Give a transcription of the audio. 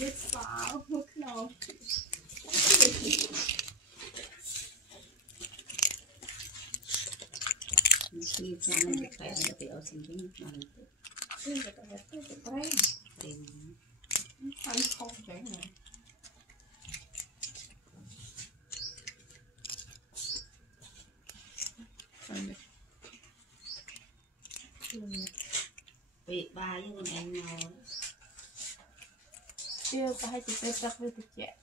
biết sao lúc nào khi cho nên phải là bị ở sinh viên mà nhưng mà cái cái thì ăn không phải là bị ba với con em nào chưa có hay chỉ phải chắc với trẻ